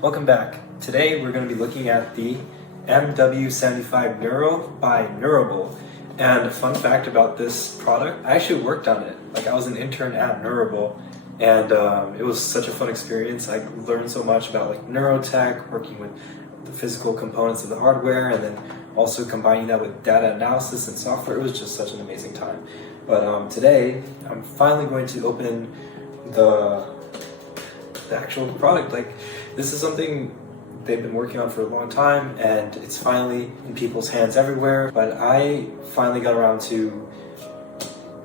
Welcome back. Today we're going to be looking at the MW75 Neuro by Neurable. And a fun fact about this product, I actually worked on it. I was an intern at Neurable, and it was such a fun experience. I learned so much about neurotech, working with the physical components of the hardware, and then also combining that with data analysis and software. It was just such an amazing time. But today, I'm finally going to open the actual product. This is something they've been working on for a long time, and it's finally in people's hands everywhere. But I finally got around to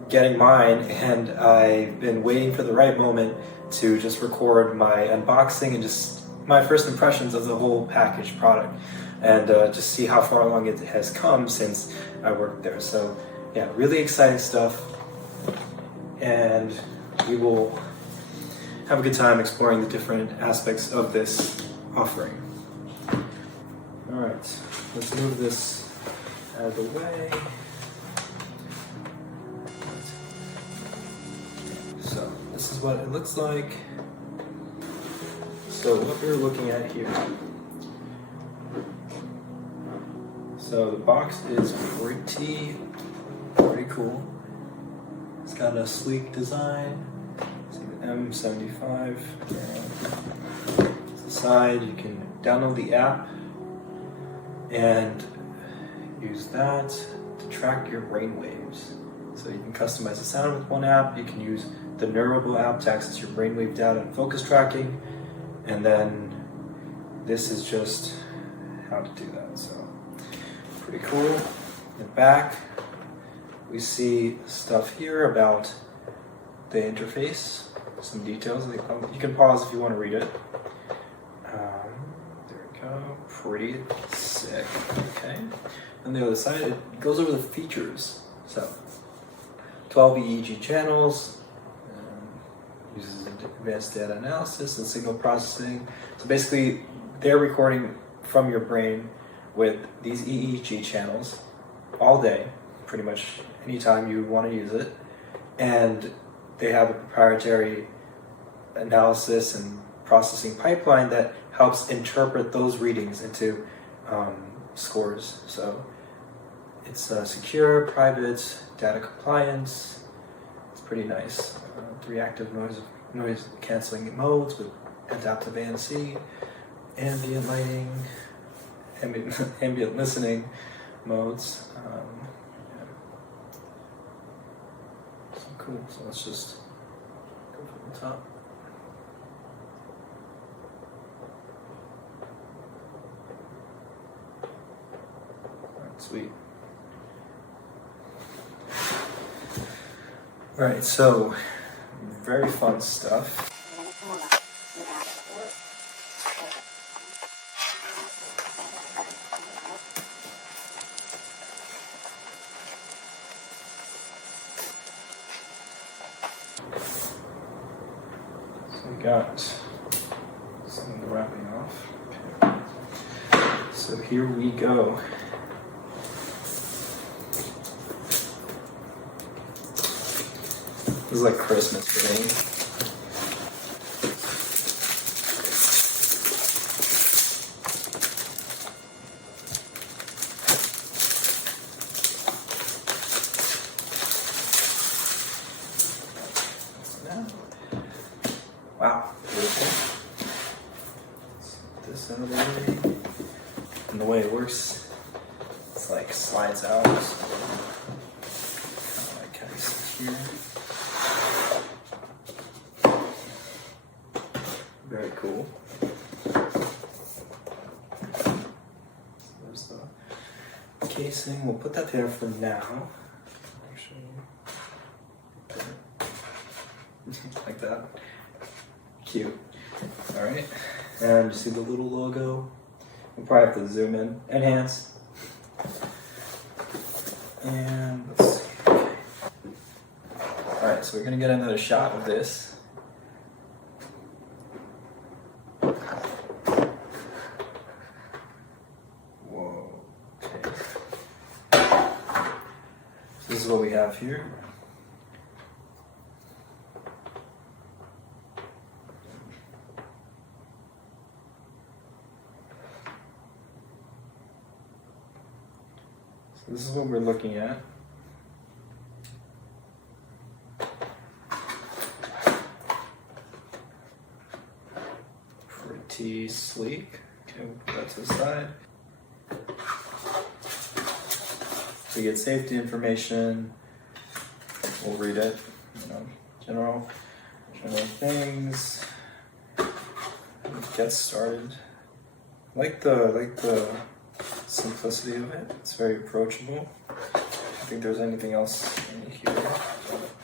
getting mine, and I've been waiting for the right moment to just record my unboxing and just my first impressions of the whole packaged product, and just see how far along it has come since I worked there. So yeah, really exciting stuff, and we will have a good time exploring the different aspects of this offering. Alright, let's move this out of the way. So this is what it looks like. So what we're looking at here. So the box is pretty cool. It's got a sleek design. M75. To the side, you can download the app and use that to track your brain waves. So you can customize the sound with one app. You can use the Neurable app to access your brainwave data and focus tracking. And then this is just how to do that. So pretty cool. In the back, we see stuff here about the interface. Some details. You can pause if you want to read it. There we go. Pretty sick. Okay. On the other side, it goes over the features. So 12 EEG channels, uses advanced data analysis and signal processing. So basically, they're recording from your brain with these EEG channels all day, pretty much anytime you want to use it. And they have a proprietary analysis and processing pipeline that helps interpret those readings into scores. So it's secure, private, data compliance. It's pretty nice. 3 active noise canceling modes with adaptive ANC, ambient lighting, ambient listening modes. So cool. So let's just go from the top. Sweet. Alright, so very fun stuff. So we got some of the wrapping off. Okay. So here we go. This is like Christmas for me. Wow, beautiful. Let's put this out of the way. And the way it works, it's like slides out. Kind of like how you see here. Very cool. So there's the casing. We'll put that there for now. Actually, like that. Cute. Alright. And you see the little logo? We'll probably have to zoom in. Enhance. And let's see. Alright, so we're going to get another shot of this. This is what we have here. So this is what we're looking at. Pretty sleek. Okay, we'll put that to the side. We get safety information. We'll read it. General things. Get started. Like the simplicity of it. It's very approachable. I don't think there's anything else in here.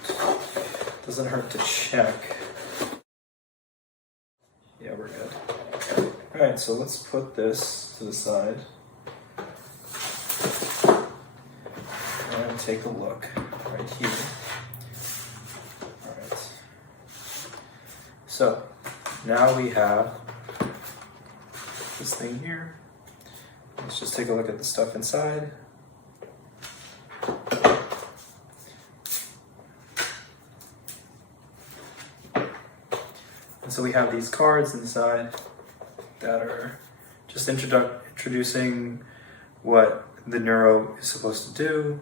But doesn't hurt to check. Yeah, we're good. Alright, so let's put this to the side and take a look right here. Alright. So now we have this thing here. Let's just take a look at the stuff inside. And so we have these cards inside that are just introducing what the Neuro is supposed to do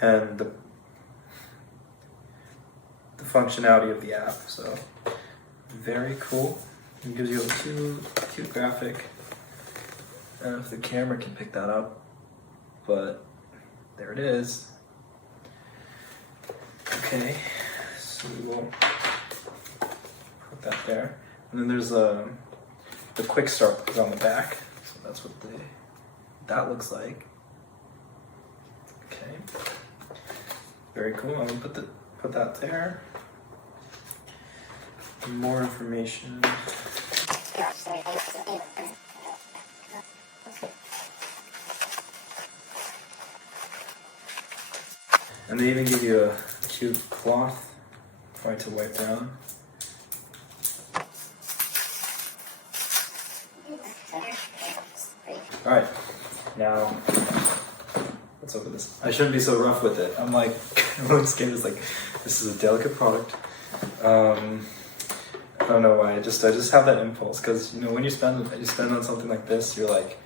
and the functionality of the app. So very cool. It gives you a cute graphic. I don't know if the camera can pick that up, but there it is. Okay, so we will put that there. And then there's the quick start is on the back. So that's what that looks like. Okay, very cool. I'm gonna put that there. More information. And they even give you a cute cloth right to wipe down. Alright, now let's open this. I shouldn't be so rough with it. I'm like, everyone's skin is like, this is a delicate product. I don't know why. I just have that impulse because when you spend on something like this, you're like,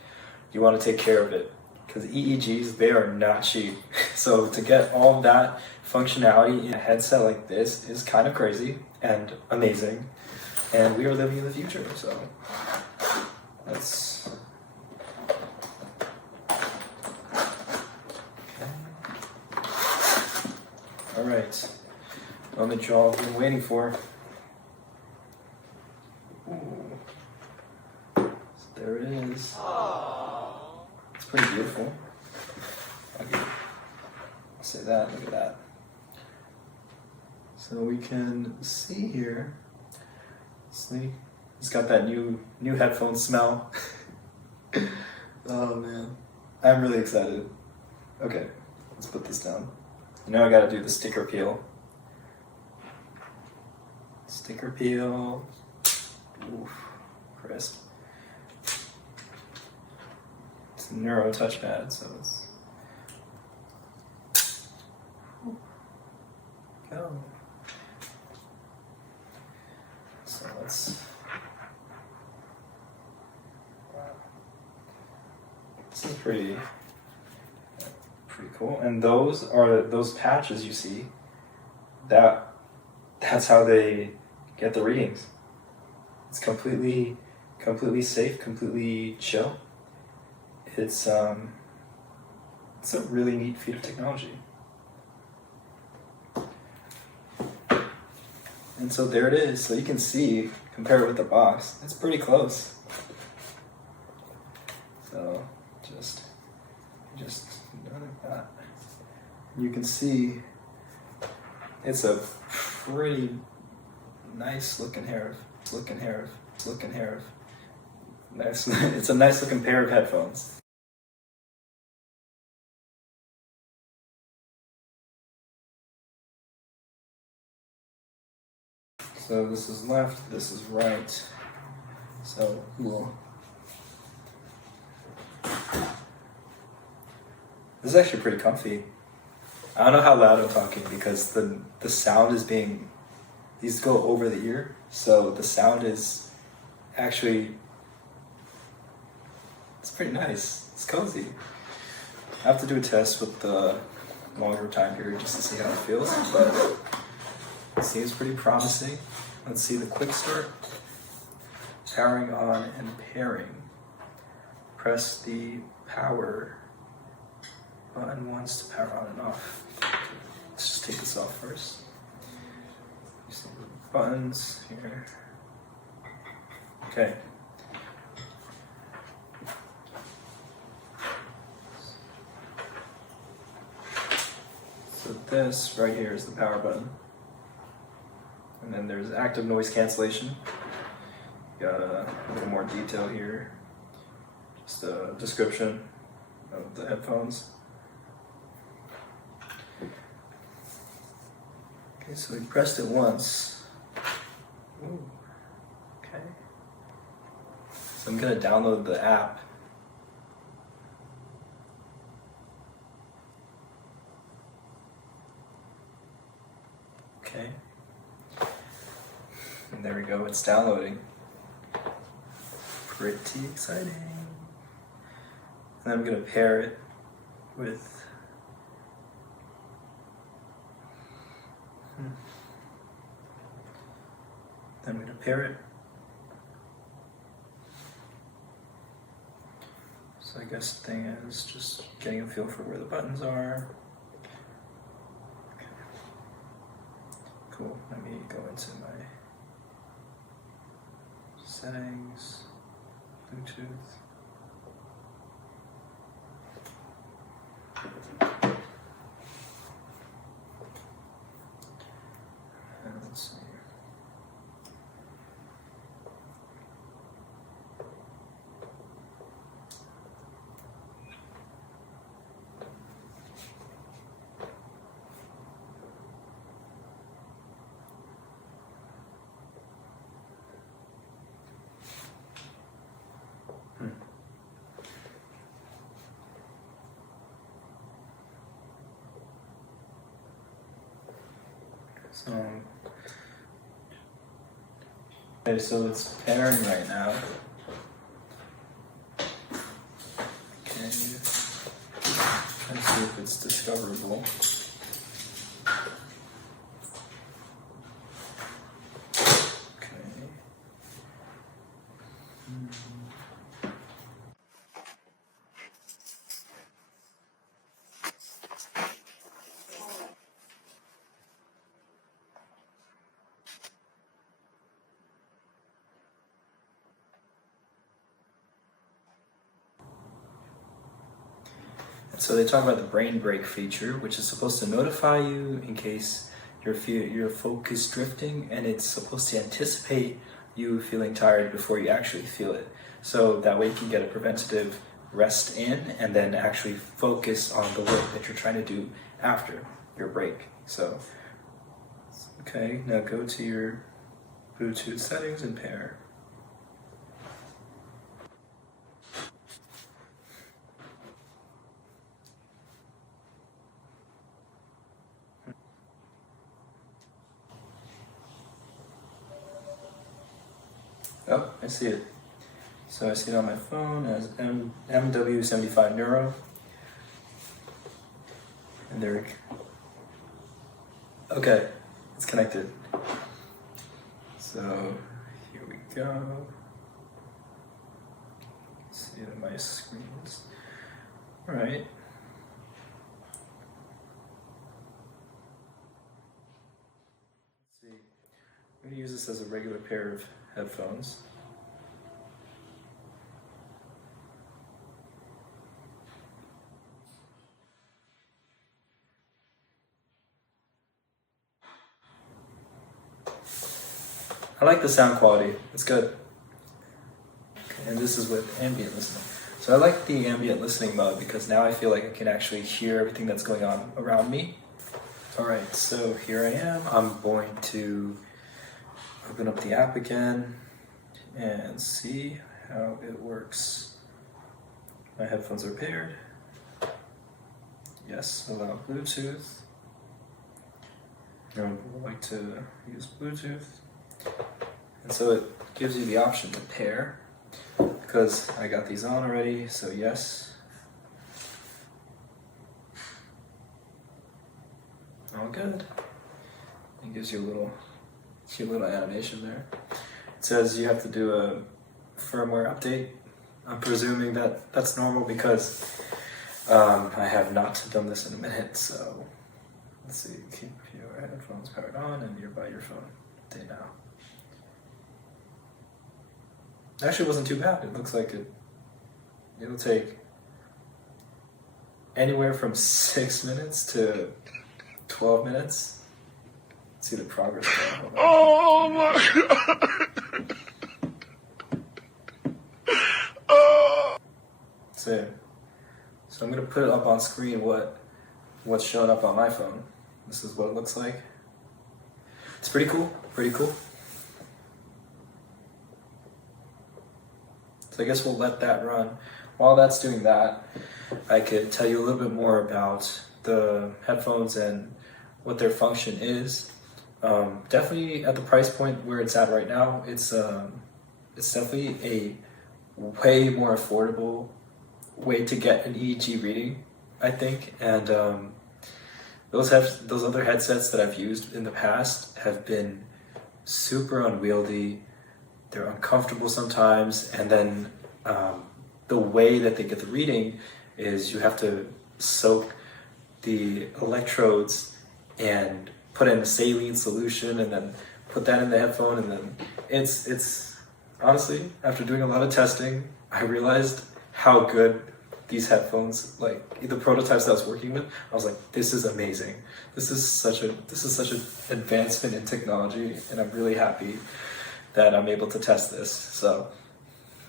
you want to take care of it. Because EEGs, they are not cheap. So to get all of that functionality in a headset like this is kind of crazy and amazing. And we are living in the future, so let's... Okay. All right, moment y'all have been waiting for. Ooh. So there it is. It's pretty beautiful. Okay. I'll say that, look at that. So we can see here, see, it's got that new headphone smell. Oh man, I'm really excited. Okay, let's put this down. I gotta do the sticker peel. Sticker peel. Oof, crisp. It's a Neuro touchpad, so it's... Go. So let's... Wow. This is pretty cool. And those patches you see, that's how they get the readings. It's completely safe, completely chill. It's a really neat feat of technology. And so there it is. So you can see, compare it with the box, it's pretty close. So just like that. You can see it's a pretty nice looking pair of nice. It's a nice looking pair of headphones. So this is left, this is right. So cool. This is actually pretty comfy. I don't know how loud I'm talking because the sound is being, these go over the ear, so the sound is actually, it's pretty nice. It's cozy. I have to do a test with the longer time period just to see how it feels, but it seems pretty promising. Let's see the quick start. Powering on and pairing. Press the power button once to power on and off. Let's just take this off first. You see the buttons here. Okay. So this right here is the power button. And then there's active noise cancellation. Got a little more detail here. Just a description of the headphones. Okay, so we pressed it once. Ooh, okay. So I'm gonna download the app. Okay. And there we go, it's downloading. Pretty exciting. And I'm gonna pair it with I'm going to pair it. So I guess the thing is just getting a feel for where the buttons are. Okay. Cool. Let me go into my settings, Bluetooth. And let's see. Okay, so it's pairing right now. Okay, let's see if it's discoverable. Okay. So they talk about the brain break feature, which is supposed to notify you in case you're focus drifting, and it's supposed to anticipate you feeling tired before you actually feel it. So that way you can get a preventative rest in and then actually focus on the work that you're trying to do after your break. So, okay, now go to your Bluetooth settings and pair. Oh, I see it. So I see it on my phone as MW75 Neuro. And there we go. Okay, it's connected. So here we go. See it on my screens. All right. Let's see. I'm gonna use this as a regular pair of headphones. I like the sound quality, it's good. Okay, and this is with ambient listening. So I like the ambient listening mode because now I feel like I can actually hear everything that's going on around me. All right, so here I am. I'm going to open up the app again and see how it works. My headphones are paired. Yes, allow Bluetooth. I would like to use Bluetooth. And so it gives you the option to pair because I got these on already, so yes. All good. It gives you a little cute little animation there. It says you have to do a firmware update. I'm presuming that that's normal because I have not done this in a minute, so let's see, keep your headphones powered on and you're by your phone. Update now. Actually, it wasn't too bad. It looks like it'll take anywhere from 6 minutes to 12 minutes. Let's see the progress bar. Oh my god! So I'm gonna put it up on screen what's showing up on my phone. This is what it looks like. It's pretty cool, pretty cool. So I guess we'll let that run. While that's doing that, I could tell you a little bit more about the headphones and what their function is. Definitely at the price point where it's at right now, it's definitely a way more affordable way to get an EEG reading, I think. And those other headsets that I've used in the past have been super unwieldy. They're uncomfortable sometimes, and then the way that they get the reading is you have to soak the electrodes and put in a saline solution and then put that in the headphone, and then it's honestly, after doing a lot of testing, I realized how good these headphones, like the prototypes that I was working with, I was like, this is amazing. This is such an advancement in technology, and I'm really happy that I'm able to test this. So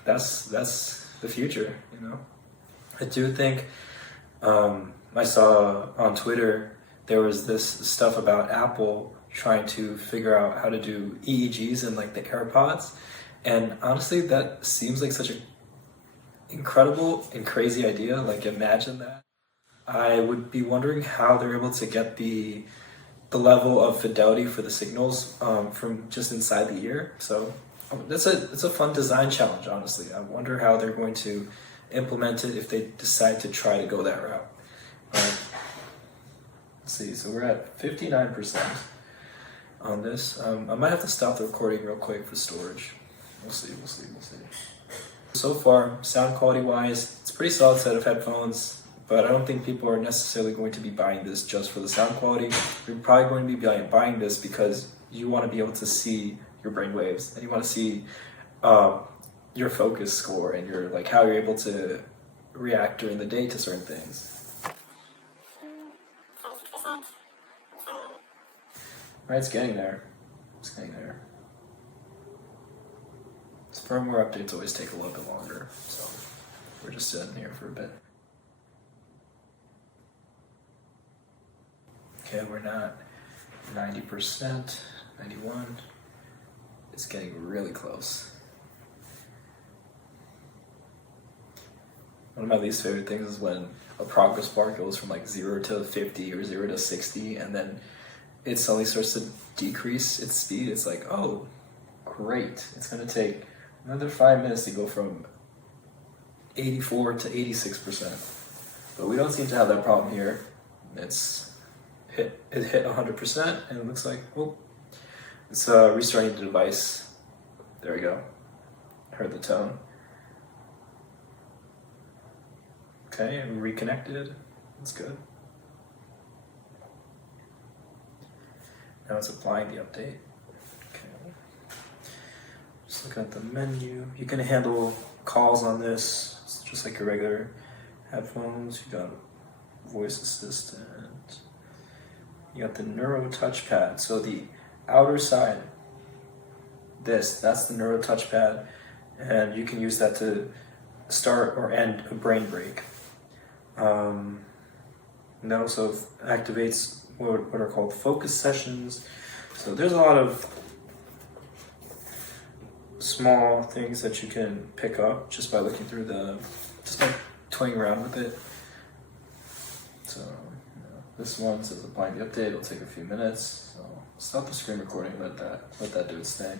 that's the future, you know. I do think I saw on Twitter there was this stuff about Apple trying to figure out how to do EEGs in like the AirPods, and honestly that seems like such an incredible and crazy idea. Like, imagine that. I would be wondering how they're able to get the level of fidelity for the signals from just inside the ear. So it's a fun design challenge, honestly. I wonder how they're going to implement it if they decide to try to go that route. Let's see, so we're at 59% on this. I might have to stop the recording real quick for storage. We'll see. So far, sound quality wise, it's a pretty solid set of headphones, but I don't think people are necessarily going to be buying this just for the sound quality. You're probably going to be buying this because you want to be able to see your brain waves, and you want to see your focus score and your how you're able to react during the day to certain things. Right, it's getting there. Firmware updates always take a little bit longer, so we're just sitting here for a bit. Okay, we're not 90%, 91. It's getting really close. One of my least favorite things is when a progress bar goes from 0 to 50 or 0 to 60, and then it suddenly starts to decrease its speed. It's like, oh, great. It's going to take another 5 minutes to go from 84 to 86%. But we don't seem to have that problem here. It hit 100%, and it looks like, whoop, it's restarting the device. There we go. Heard the tone. Okay, and reconnected. That's good. Now it's applying the update. Okay. Just looking at the menu. You can handle calls on this. It's just like your regular headphones. You got voice assistant. You got the Neuro touchpad. So the outer side, that's the Neuro touchpad, and you can use that to start or end a brain break. And that also activates what are called focus sessions. So there's a lot of small things that you can pick up just by looking through just by toying around with it. So this one says applying the update. It'll take a few minutes. So stop the screen recording. Let that do its thing.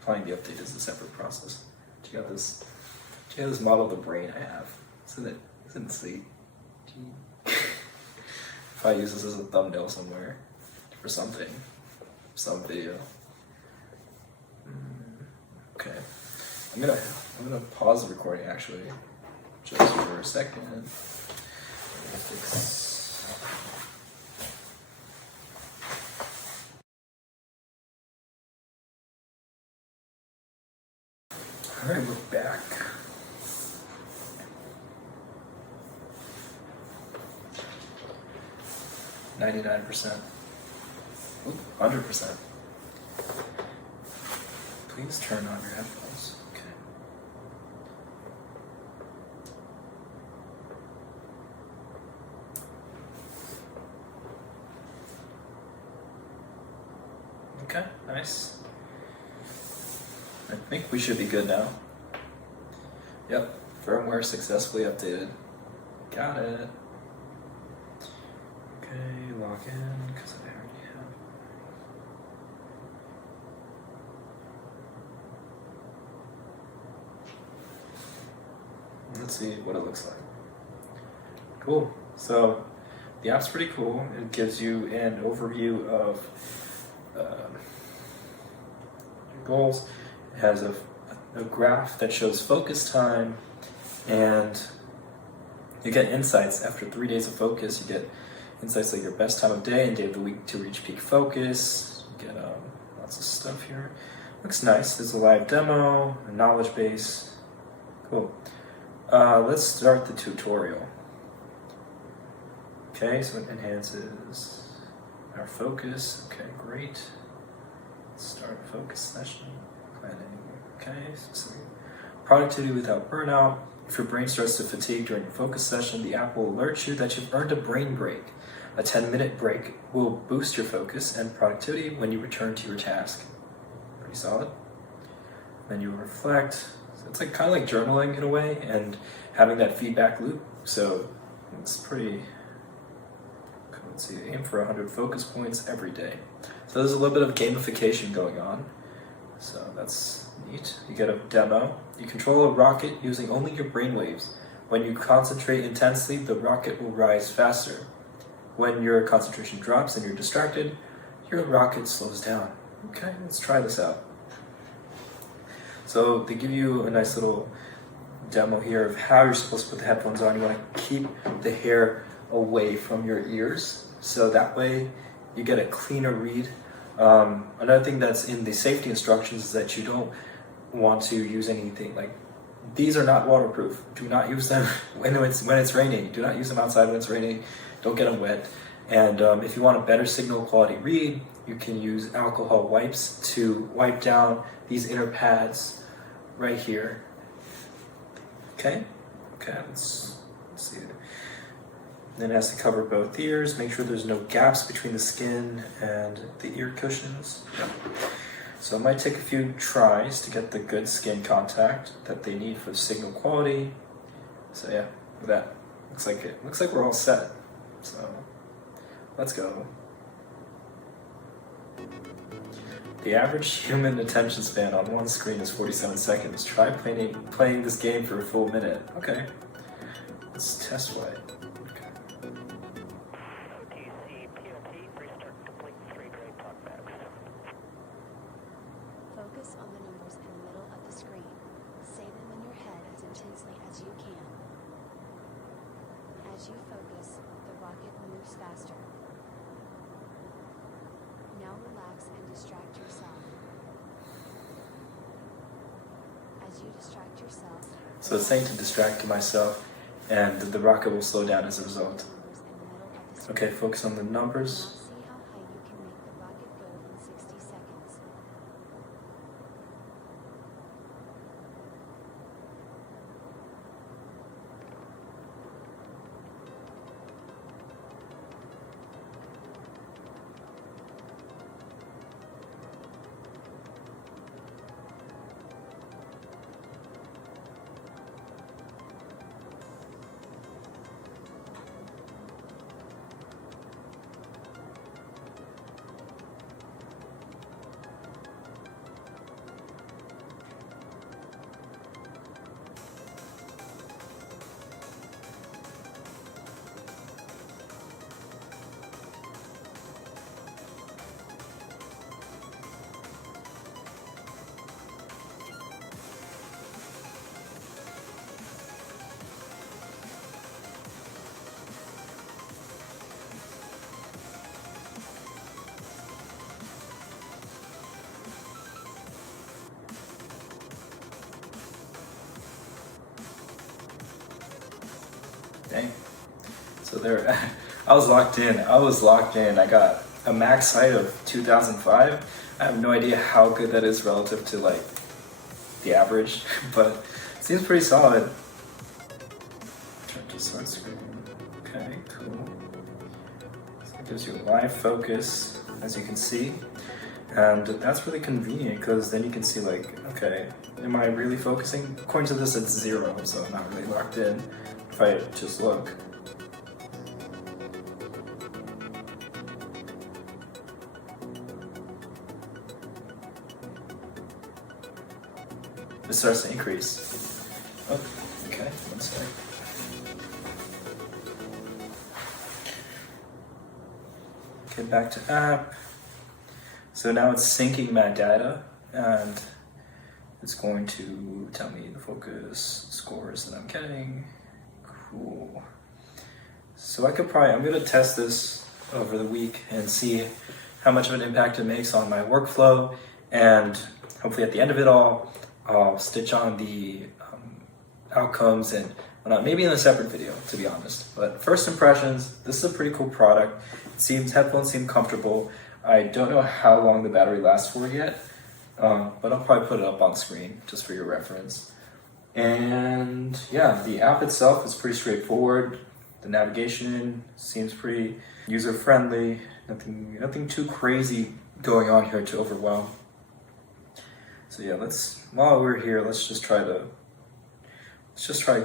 Applying the update is a separate process. You got this model of the brain I have. Isn't it sweet? Probably use this as a thumbnail somewhere for something, some video. Okay, I'm gonna pause the recording actually, just for a second. All right, we're back. %. 100%. Please turn on your headphones. Okay. Okay, nice. I think we should be good now. Yep, firmware successfully updated. Got it. Okay, log in, because I already have. Let's see what it looks like. Cool. So the app's pretty cool. It gives you an overview of your goals. It has a graph that shows focus time, and you get insights after 3 days of focus. You get insights like your best time of day and day of the week to reach peak focus. You get lots of stuff here. Looks nice. There's a live demo, a knowledge base. Cool. Let's start the tutorial. Okay, so it enhances our focus. Okay, great. Let's start a focus session. Planning. Okay, so productivity without burnout. If your brain starts to fatigue during a focus session, the app will alert you that you've earned a brain break. A 10-minute break will boost your focus and productivity when you return to your task. Pretty solid. Then you reflect. So it's like kind of like journaling in a way, and having that feedback loop. So it's pretty. Let's see. Aim for 100 focus points every day. So there's a little bit of gamification going on. So that's neat. You get a demo. You control a rocket using only your brainwaves. When you concentrate intensely, the rocket will rise faster. When your concentration drops and you're distracted, your rocket slows down. Okay, let's try this out. So they give you a nice little demo here of how you're supposed to put the headphones on. You want to keep the hair away from your ears, so that way you get a cleaner read. Another thing that's in the safety instructions is that you don't want to use anything like these are not waterproof. Do not use them when it's raining. Do not use them outside when it's raining. Don't get them wet. And if you want a better signal quality read, you can use alcohol wipes to wipe down these inner pads right here. Okay, let's see. Then it has to cover both ears. Make sure there's no gaps between the skin and the ear cushions. So it might take a few tries to get the good skin contact that they need for signal quality. So yeah, with that, looks like we're all set. So let's go. The average human attention span on one screen is 47 seconds. Try playing this game for a full minute. Okay, let's test flight. Focus on the numbers in the middle of the screen. Say them in your head as intensely as you can. As you focus, the rocket moves faster. Now relax and distract yourself. As you distract yourself... So it's saying to distract myself, and the rocket will slow down as a result. Okay, focus on the numbers. Now see how high you can make the rocket go in 60 seconds. Dang. So there, I was locked in. I got a max height of 2005. I have no idea how good that is relative to like the average, but it seems pretty solid. Turn to start screen. Okay, cool. So it gives you a live focus, as you can see. And that's really convenient because then you can see like, okay, am I really focusing? According to this, it's 0, so I'm not really locked in. If I just look. It starts to increase. Oh, okay, one sec. Okay, back to app. So now it's syncing my data and it's going to tell me the focus scores that I'm getting. Cool. So I'm gonna test this over the week and see how much of an impact it makes on my workflow, and hopefully at the end of it all, I'll stitch on the outcomes and whatnot, maybe in a separate video, to be honest. But first impressions, this is a pretty cool product. Headphones seem comfortable. I don't know how long the battery lasts for yet, but I'll probably put it up on screen just for your reference. And yeah, the app itself is pretty straightforward. The navigation seems pretty user-friendly. Nothing too crazy going on here to overwhelm. So yeah, while we're here, let's just try a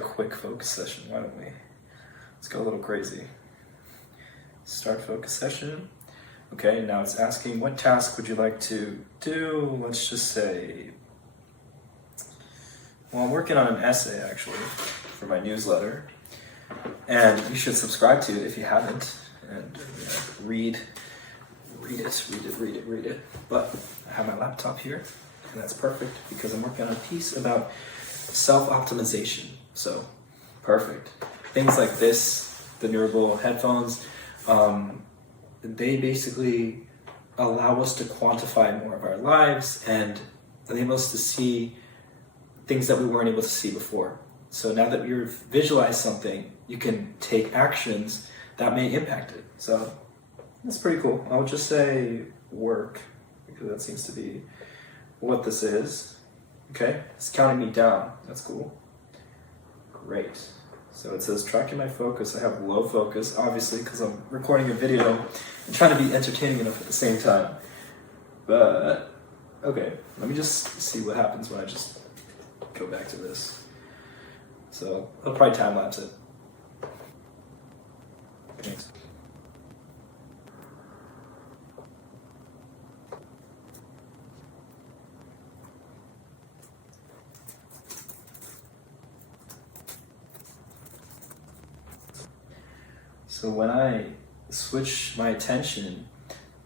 quick focus session, why don't we? Let's go a little crazy. Start focus session. Okay, now it's asking, what task would you like to do? Let's just say, well, I'm working on an essay actually for my newsletter, and you should subscribe to it if you haven't, and read it. But I have my laptop here, and that's perfect because I'm working on a piece about self-optimization. So, perfect. Things like this, the Neurable headphones, they basically allow us to quantify more of our lives and enable us to see things that we weren't able to see before. So now that you've visualized something, you can take actions that may impact it. So that's pretty cool. I would just say work, because that seems to be what this is. Okay, it's counting me down. That's cool. Great. So it says tracking my focus. I have low focus, obviously, because I'm recording a video and trying to be entertaining enough at the same time. But, okay, let me just see what happens when I just go back to this. So I'll probably time lapse it. Thanks. So when I switch my attention,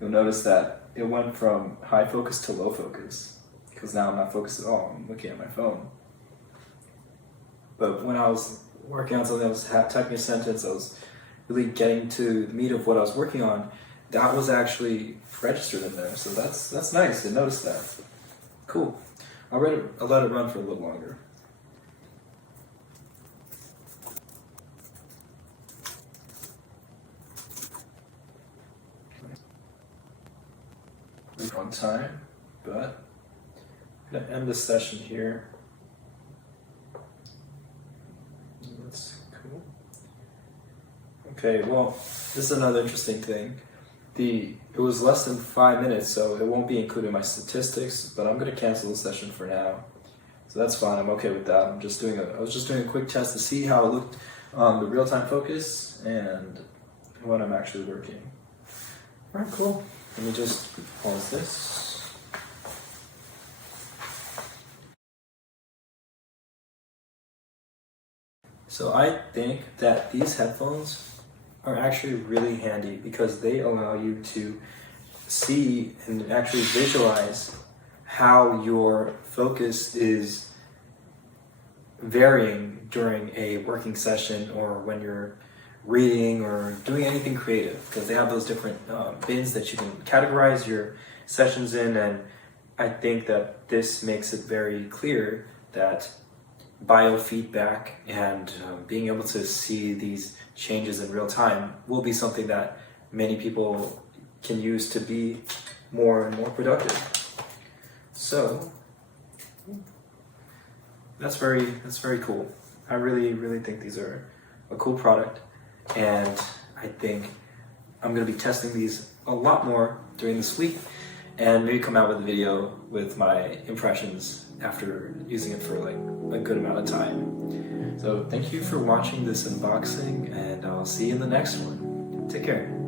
you'll notice that it went from high focus to low focus, because now I'm not focused at all, I'm looking at my phone. But when I was working on something, I was typing a sentence, I was really getting to the meat of what I was working on, that was actually registered in there. So that's nice to notice that. Cool. I'll let it run for a little longer. On time, but I'm gonna end this session here. That's cool. Okay, well, this is another interesting thing. It was less than 5 minutes, so it won't be included in my statistics, but I'm gonna cancel the session for now. So that's fine, I'm okay with that. I was just doing a quick test to see how it looked on the real-time focus and what I'm actually working. All right, cool. Let me just pause this. So I think that these headphones are actually really handy because they allow you to see and actually visualize how your focus is varying during a working session or when you're reading or doing anything creative, because they have those different bins that you can categorize your sessions in, and I think that this makes it very clear that biofeedback and being able to see these changes in real time will be something that many people can use to be more and more productive. So that's very cool. I really think these are a cool product, and I think I'm going to be testing these a lot more during this week, and maybe come out with a video with my impressions after using it for like a good amount of time. So thank you for watching this unboxing, and I'll see you in the next one. Take care.